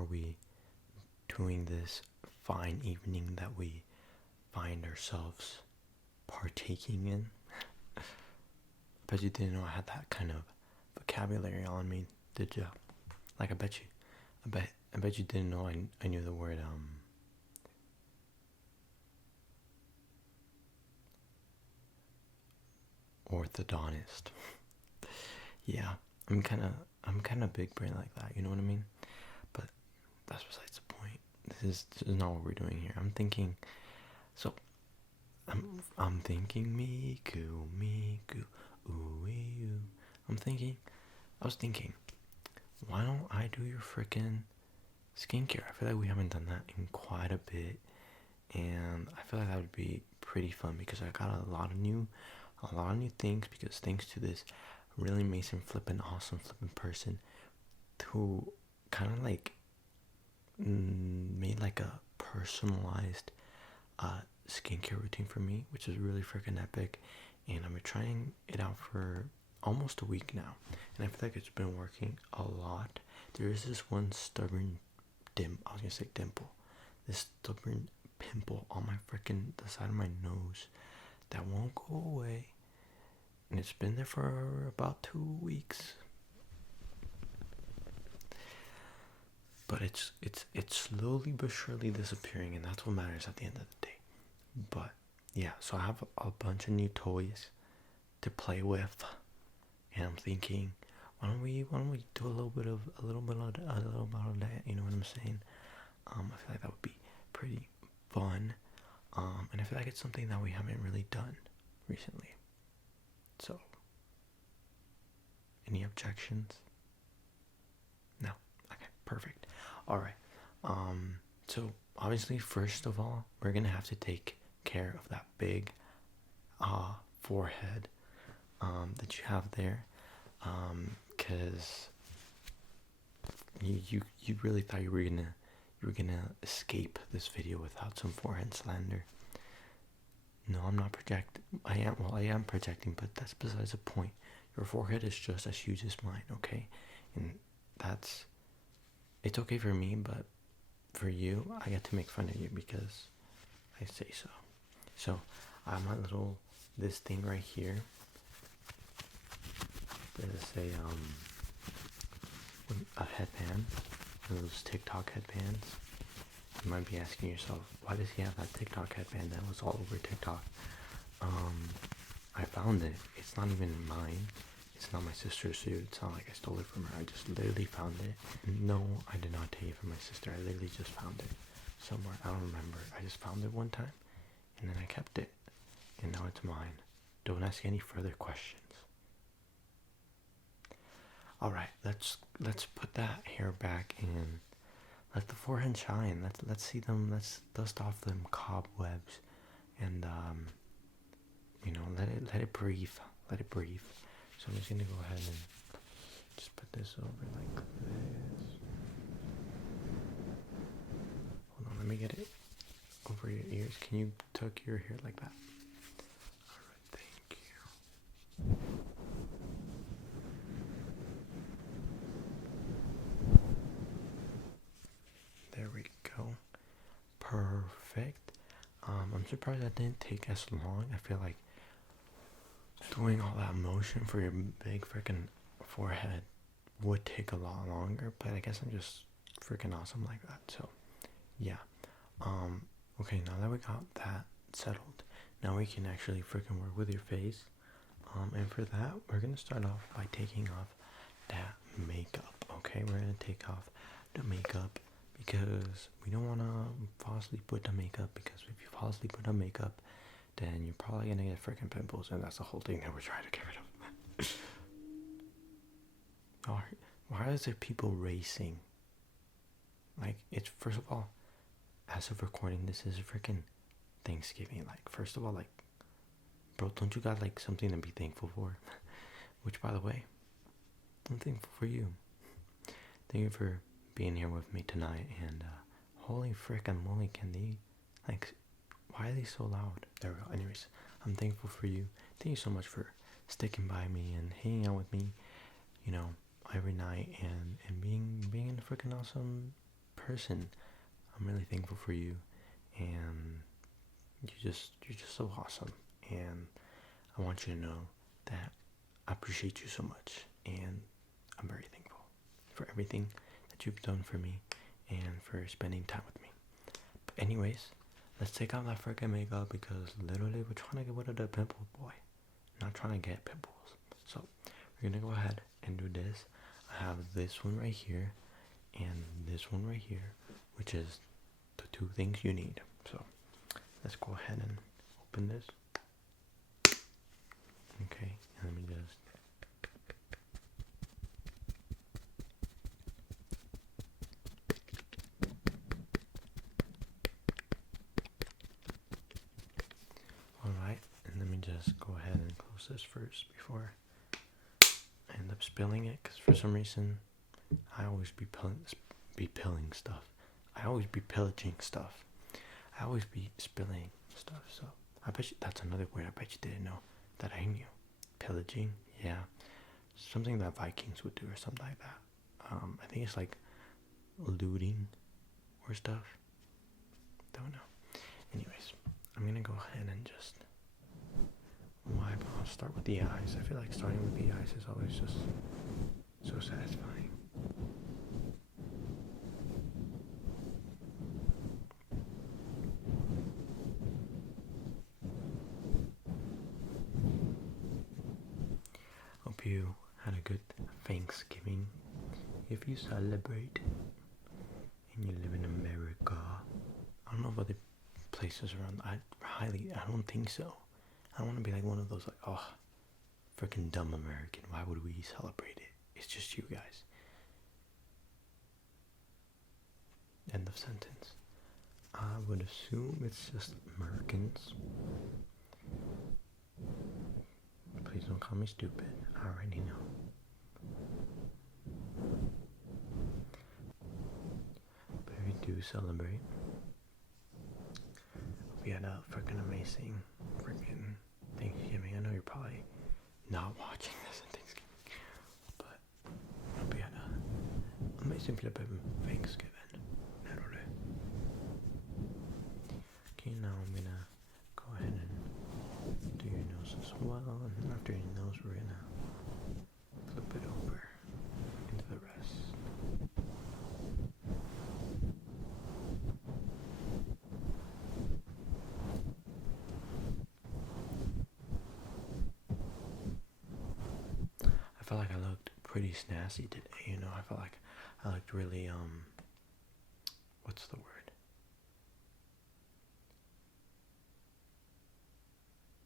are we doing this fine evening that we find ourselves partaking in. I bet you didn't know I had that kind of vocabulary on me, did you? Like, I bet you didn't know I knew the word orthodontist. Yeah, I'm kind of big brain like that, you know what I mean? But that's besides the point. This is not what we're doing here. I'm thinking Miku, ooh, ooh. I was thinking, why don't I do your freaking skincare? I feel like we haven't done that in quite a bit, and I feel like that would be pretty fun because I got a lot of new things, because thanks to this really amazing flippin' awesome flippin' person who kind of like made like a personalized skincare routine for me, which is really freaking epic, and I've been trying it out for almost a week now, and I feel like it's been working a lot. There is this one stubborn dimple, this stubborn pimple on my freaking the side of my nose that won't go away, and it's been there for about 2 weeks. But it's slowly but surely disappearing, and that's what matters at the end of the day. But yeah, so I have a bunch of new toys to play with, and I'm thinking, why don't we do a little bit of that? You know what I'm saying? I feel like that would be pretty fun, and I feel like it's something that we haven't really done recently. So, any objections? No. Okay, perfect. All right. So obviously, first of all, we're gonna have to take care of that big forehead that you have there, because you really thought you were gonna escape this video without some forehead slander. No, I'm not projecting. I am projecting, but that's besides the point. Your forehead is just as huge as mine, okay? And it's okay for me, but for you, I get to make fun of you because I say so. So, I have my this thing right here. There's a headband, those TikTok headbands. You might be asking yourself, why does he have that TikTok headband that was all over TikTok? I found it. It's not even mine. It's not my sister's suit. It's not like I stole it from her. I just literally found it. No, I did not take it from my sister. I literally just found it somewhere. I don't remember. I just found it one time, and then I kept it, and now it's mine. Don't ask any further questions. All right, let's put that hair back in. Let the forehead shine. Let's see them. Let's dust off them cobwebs, and let it breathe. Let it breathe. So I'm just gonna go ahead and just put this over like this. Hold on, let me get it over your ears. Can you tuck your hair like that? Alright, thank you. There we go. Perfect. I'm surprised that didn't take as long. I feel like doing all that motion for your big freaking forehead would take a lot longer, but I guess I'm just freaking awesome like that. So yeah. Okay, now that we got that settled, now we can actually freaking work with your face. And for that, we're gonna start off by taking off that makeup. Okay, we're gonna take off the makeup because we don't wanna fall asleep with the makeup, because if you fall asleep with the makeup, then you're probably gonna get freaking pimples, and that's the whole thing that we're trying to get rid of. Why is there people racing? Like, it's, first of all, as of recording, this is freaking Thanksgiving. Like, first of all, like, bro, don't you got like something to be thankful for? Which, by the way, I'm thankful for you. Thank you for being here with me tonight, and holy frickin' moly, can they, like, why are they so loud? There we go. Anyways, I'm thankful for you. Thank you so much for sticking by me and hanging out with me, every night, and being a freaking awesome person. I'm really thankful for you, and you're just so awesome. And I want you to know that I appreciate you so much, and I'm very thankful for everything that you've done for me and for spending time with me. But anyways, let's take out that freaking makeup, because literally we're trying to get rid of the pimple, boy. Not trying to get pimples. So we're gonna go ahead and do this. I have this one right here and this one right here, which is the two things you need. So let's go ahead and open this. Okay, and let me just alright, and let me just go ahead and close this first before I end up spilling it, because for some reason I always be pilling stuff. I always be pillaging stuff. I always be spilling stuff. So I bet you that's another word I bet you didn't know that I knew. Pillaging, yeah. Something that Vikings would do or something like that. I think it's like looting or stuff. Don't know. Anyways, I'm gonna go ahead and just wipe. I'll start with the eyes. I feel like starting with the eyes is always just so satisfying. Hope you had a good Thanksgiving. If you celebrate and you live in America, I don't know if other places around. I don't think so. I don't want to be like one of those like, oh, freaking dumb American. Why would we celebrate it? It's just you guys. End of sentence. I would assume it's just Americans. Please don't call me stupid. I already know. But we do celebrate. We had a freaking amazing freaking Thanksgiving. I know you're probably not watching this on Thanksgiving, but we had a amazing Thanksgiving. Okay, now I'm gonna go ahead and do your nose as well, and after your nose we're gonna flip it over into the rest. I felt like I looked pretty snazzy today, you know. I felt like I looked really, what's the word?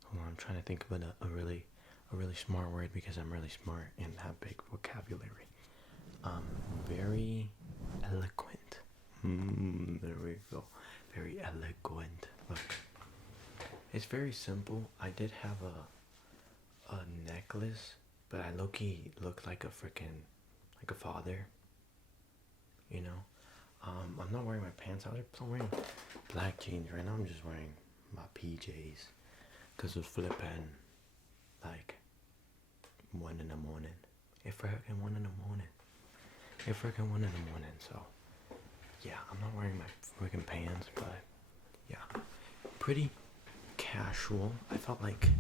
Hold on, I'm trying to think of a really smart word, because I'm really smart and have big vocabulary. Very eloquent. There we go. Very eloquent. Look, it's very simple. I did have a necklace, but I low-key looked like a father, you know. I'm not wearing my pants. I'm wearing black jeans right now. I'm just wearing my PJs, because it's flipping like 1 in the morning. It's freaking 1 in the morning. So yeah, I'm not wearing my freaking pants, but yeah, pretty casual. I felt like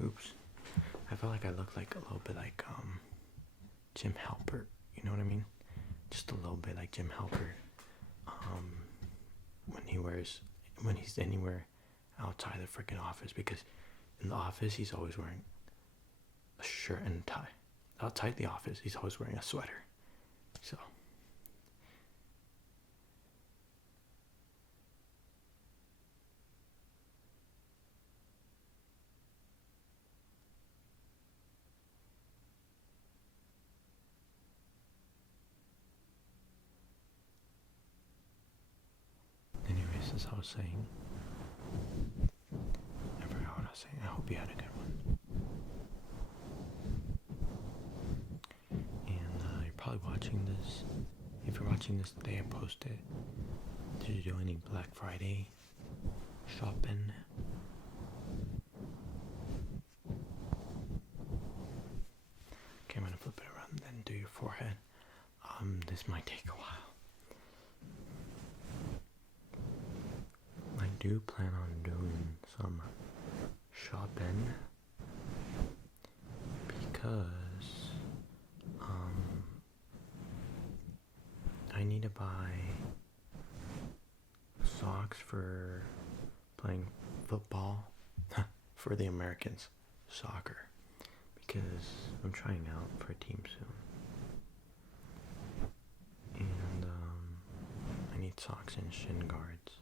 I looked like a little bit like Jim Halpert, you know what I mean? Just a little bit like Jim Halpert. When he's anywhere outside the freaking office, because in the office he's always wearing a shirt and a tie. Outside the office he's always wearing a sweater. So anyways, as I was saying, I forgot what I was saying. I hope you had a good one. And you're probably watching this. If you're watching this the day I post it, did you do any Black Friday shopping? Okay, I'm gonna flip it around and then do your forehead. This might take a while. do plan on doing some shopping because I need to buy socks for playing football for the Americans, soccer, because I'm trying out for a team soon. And I need socks and shin guards.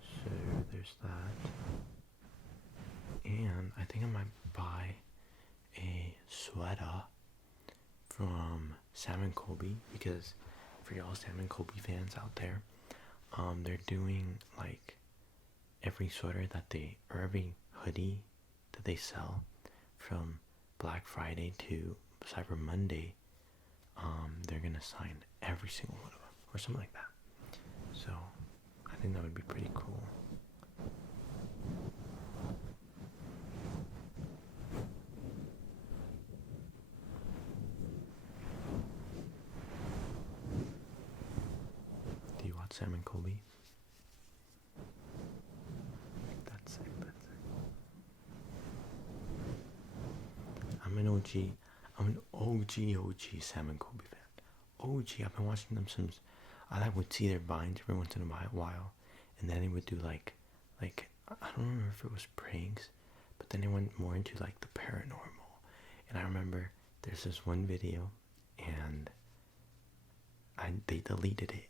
So there's that. And I think I might buy a sweater from Sam and Colby, because for y'all Sam and Colby fans out there, they're doing like every sweater that they, or every hoodie that they sell from Black Friday to Cyber Monday, they're gonna sign every single one of them, or something like that. So I think that would be pretty cool. Do you watch Sam and Colby? That's sick, that's sick. I'm an OG Sam and Colby fan. OG, I've been watching them since I would see their vines every once in a while, and then they would do like I don't remember if it was pranks, but then they went more into like the paranormal. And I remember there's this one video, and they deleted it.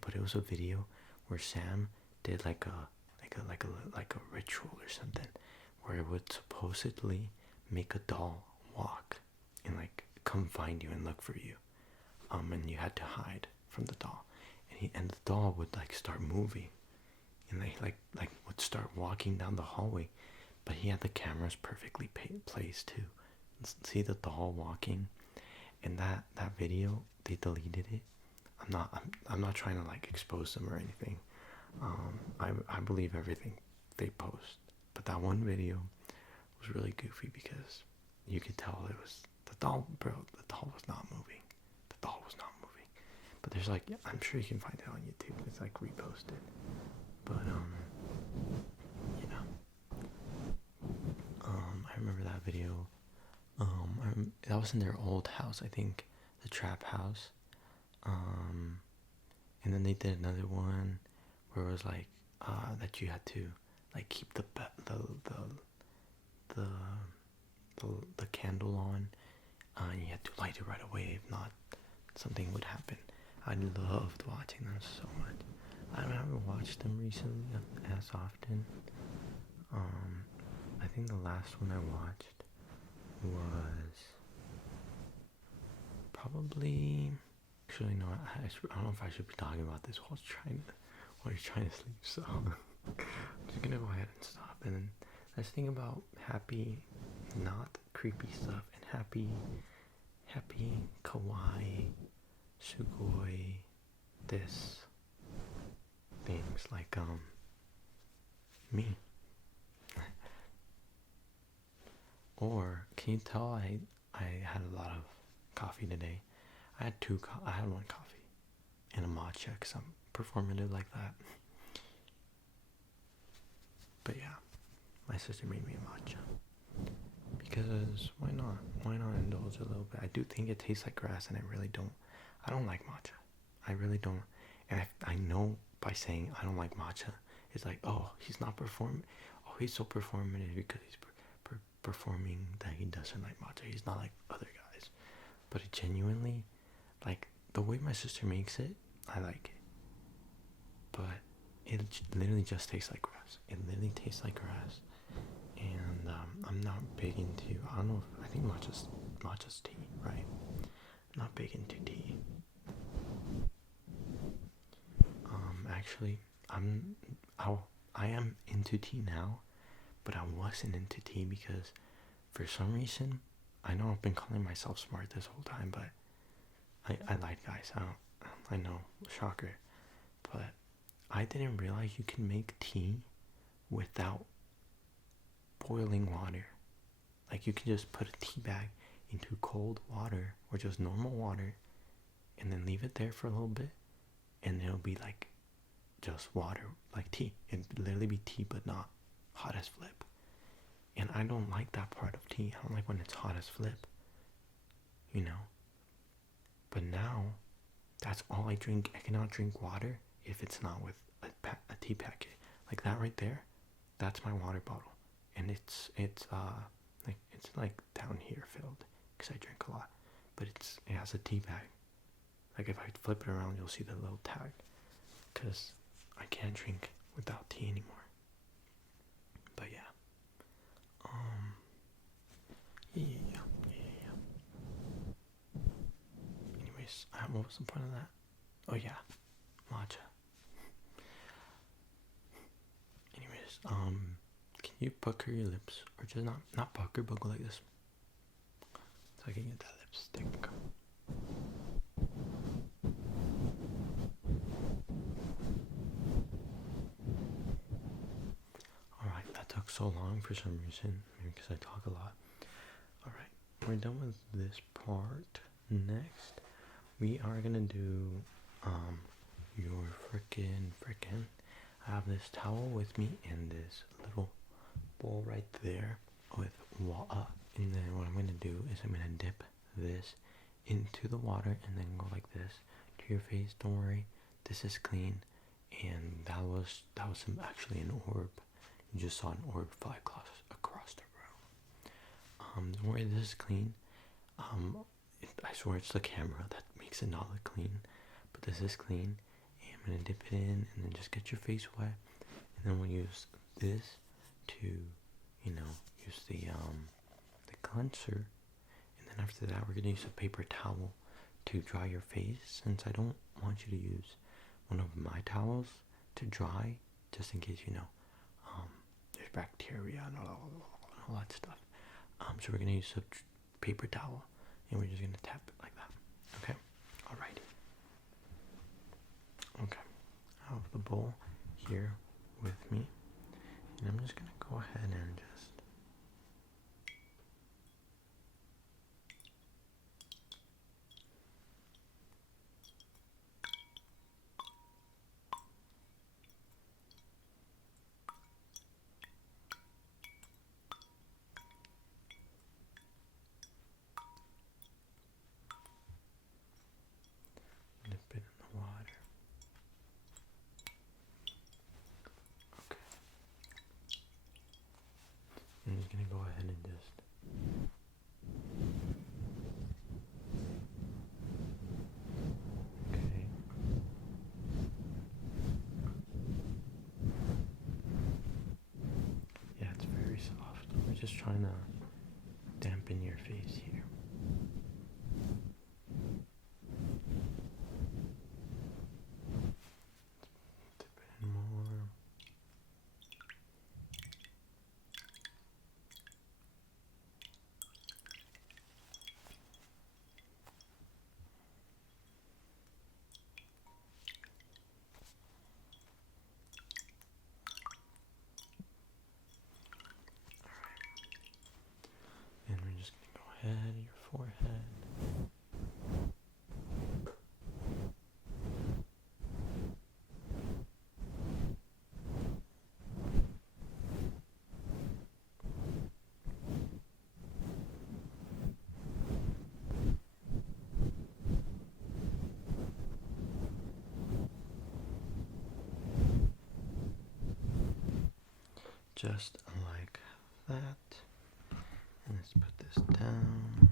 But it was a video where Sam did like a ritual or something, where it would supposedly make a doll walk and like come find you and look for you, and you had to hide from the doll, and the doll would like start moving, and like would start walking down the hallway, but he had the cameras perfectly placed too. See the doll walking, and that video, they deleted it. I'm not trying to like expose them or anything. I believe everything they post, but that one video was really goofy because you could tell it was the doll, bro. The doll was not moving. But there's like, I'm sure you can find it on YouTube. It's like reposted. But I remember that video. That was in their old house, I think, the trap house. And then they did another one where it was like that you had to like keep the candle on, and you had to light it right away. If not, something would happen. I loved watching them so much. I haven't watched them recently as often. I think the last one I watched was probably. Actually, no. I don't know if I should be talking about this while you're trying to sleep. So I'm just gonna go ahead and stop, and then let's think about happy, not creepy stuff, and happy, kawaii, sugoi, this things like me. Or can you tell I had a lot of coffee today? I had one coffee and a matcha because I'm performative like that. But yeah, my sister made me a matcha because why not? Why not indulge a little bit? I do think it tastes like grass, and I don't like matcha. I really don't. And I know by saying I don't like matcha, it's like, oh, he's not performing. Oh, he's so performative because he's performing that he doesn't like matcha. He's not like other guys. But it genuinely, like, the way my sister makes it, I like it. But it literally just tastes like grass. It literally tastes like grass. And I'm not big into, I don't know, I think matcha's tea, right? I'm not big into tea. Actually, I am into tea now, but I wasn't into tea because for some reason, I know I've been calling myself smart this whole time, but I lied, guys. I know, shocker. But I didn't realize you can make tea without boiling water. Like, you can just put a tea bag into cold water or just normal water and then leave it there for a little bit, and it'll be like just water, like tea. It'd literally be tea, but not hot as flip. And I don't like that part of tea. I don't like when it's hot as flip, you know. But now, that's all I drink. I cannot drink water if it's not with a tea packet. Like that right there, that's my water bottle, and it's like down here filled because I drink a lot. But it has a tea bag. Like if I flip it around, you'll see the little tag, because I can't drink without tea anymore. But yeah. Yeah. Anyways, what was the point of that? Oh yeah, matcha. Anyways, can you pucker your lips, or just not pucker, but go like this, so I can get that lipstick. Alright, that took so long for some reason, maybe because I talk a lot. Alright, we're done with this part. Next, we are gonna do your frickin' I have this towel with me and this little bowl right there with water, and then what I'm gonna do is I'm gonna dip this into the water and then go like this to your face. Don't worry, this is clean, and that was actually an orb. You just saw an orb fly across the room. Don't worry, this is clean. I swear it's the camera that makes it not look clean, but this is clean. And I'm gonna dip it in and then just get your face wet, and then we'll use this to, use the cleanser, and then after that we're gonna use a paper towel to dry your face, since I don't want you to use one of my towels to dry, just in case there's bacteria and all that stuff. So we're gonna use a paper towel, and we're just gonna tap it like that. Okay. Alrighty. Okay. I have the bowl here with me, and I'm just gonna go ahead and just dip it in the water. Okay. I'm just gonna go ahead and just okay. Yeah, it's very soft. We're just trying to dampen your face here. Dip it in more. And we're just gonna go ahead, your forehead. Just like that. And let's put this down.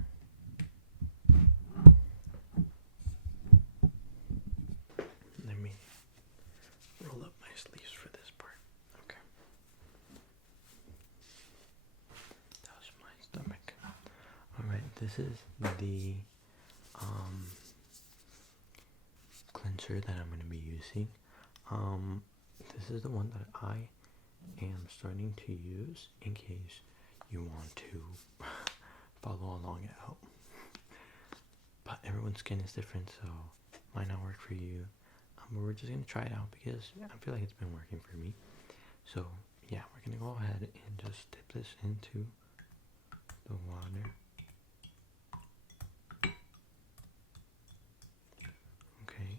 Let me roll up my sleeves for this part. Okay. That was my stomach. Alright, this is the cleanser that I'm going to be using. This is the one that I am starting to use in case you want to follow along at home. But everyone's skin is different, so might not work for you. But we're just going to try it out because I feel like it's been working for me. So yeah, we're going to go ahead and just dip this into the water. Okay.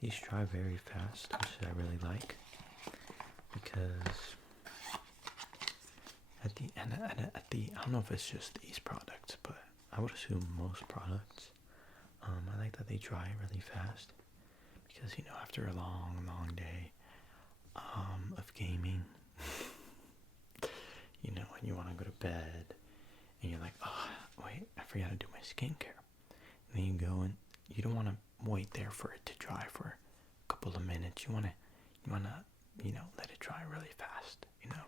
These dry very fast, which I really like, because at the end, I don't know if it's just these products, but I would assume most products, I like that they dry really fast, because, you know, after a long, long day, of gaming, you know, and you want to go to bed, and you're like, oh, wait, I forgot to do my skincare. And then you go and you don't want to wait there for it to dry for a couple of minutes. You want to, you know, let it dry really fast, you know,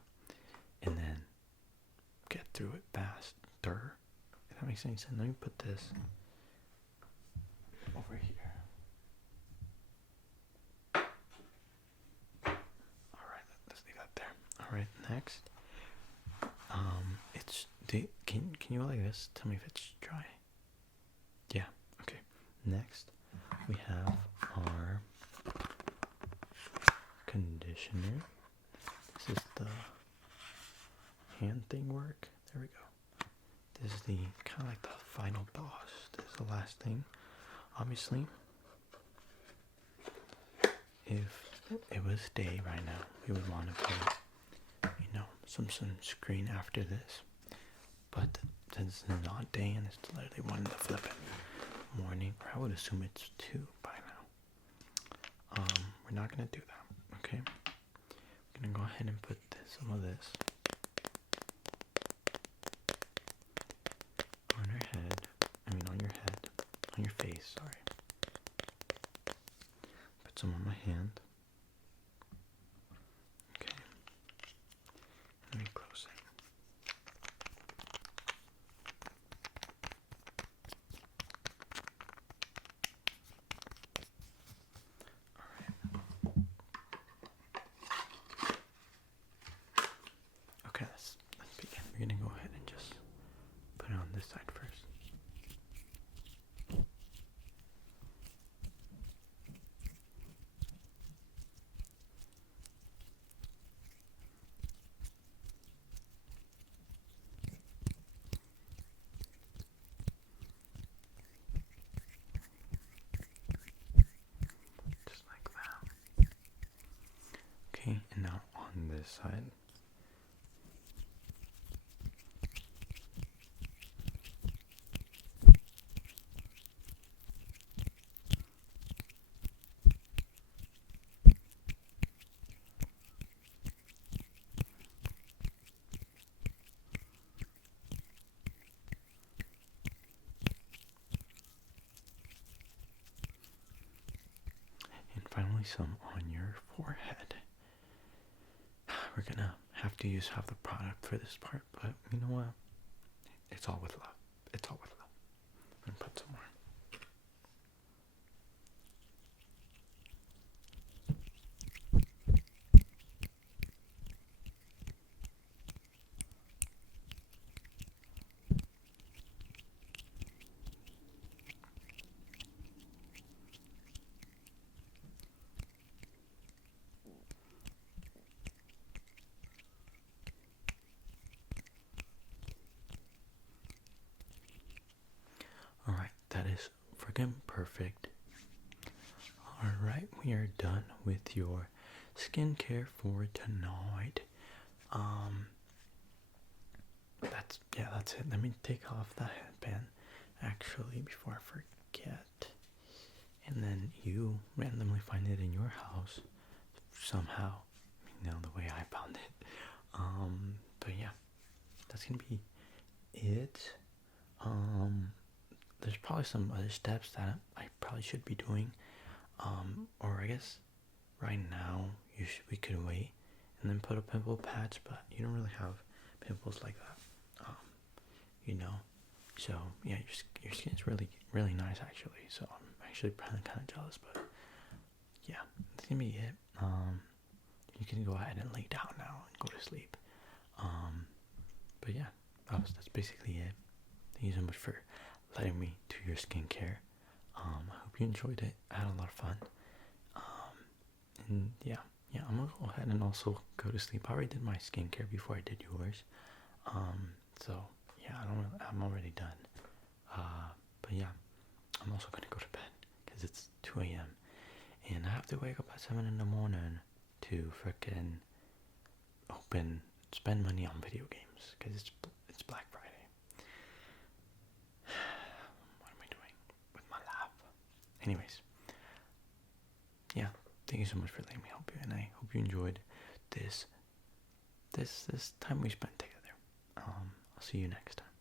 and then get through it faster. If that makes any sense. Let me put this over here. Alright, let's leave that there. Alright, next. Can you go like this? Tell me if it's dry. Yeah, okay. Next, we have our conditioner. This is the hand thing work. There we go. This is the kind of like the final boss. This is the last thing. Obviously, if it was day right now, we would want to put, you know, some sunscreen after this. But since it's not day and it's literally 1 in the flippin' morning, or I would assume it's 2 by now. We're not gonna do that, okay? We're gonna go ahead and put some of this on your head. On your face, sorry. Put some on my hand. Okay. Let me close it. Okay, let's begin. We're gonna go ahead and just put it on this side first. Just like that. Okay, and now on this side. Finally, some on your forehead. We're gonna have to use half the product for this part, but you know what? It's all with love. It's all with love. I'm gonna put some more. Alright, that is freaking perfect. Alright, we are done with your skincare for tonight. That's it. Let me take off the headband actually before I forget. And then you randomly find it in your house somehow. You know, the way I found it. But yeah, that's gonna be it. There's probably some other steps that I probably should be doing. Or I guess right now we could wait and then put a pimple patch, but you don't really have pimples like that. You know. So yeah, your skin's really, really nice actually. So I'm actually kind of jealous, but yeah, that's gonna be it. You can go ahead and lay down now and go to sleep. But yeah, that's basically it. Thank you so much for letting me do your skincare. I hope you enjoyed it. I had a lot of fun. And yeah, I'm gonna go ahead and also go to sleep. I already did my skincare before I did yours. So yeah, I'm already done. But yeah, I'm also gonna go to bed because it's 2 a.m. and I to wake up at 7 in the morning to frickin' spend money on video games because it's Black Friday. What am I doing with my life? Anyways, yeah, thank you so much for letting me help you, and I hope you enjoyed this time we spent together. I'll see you next time.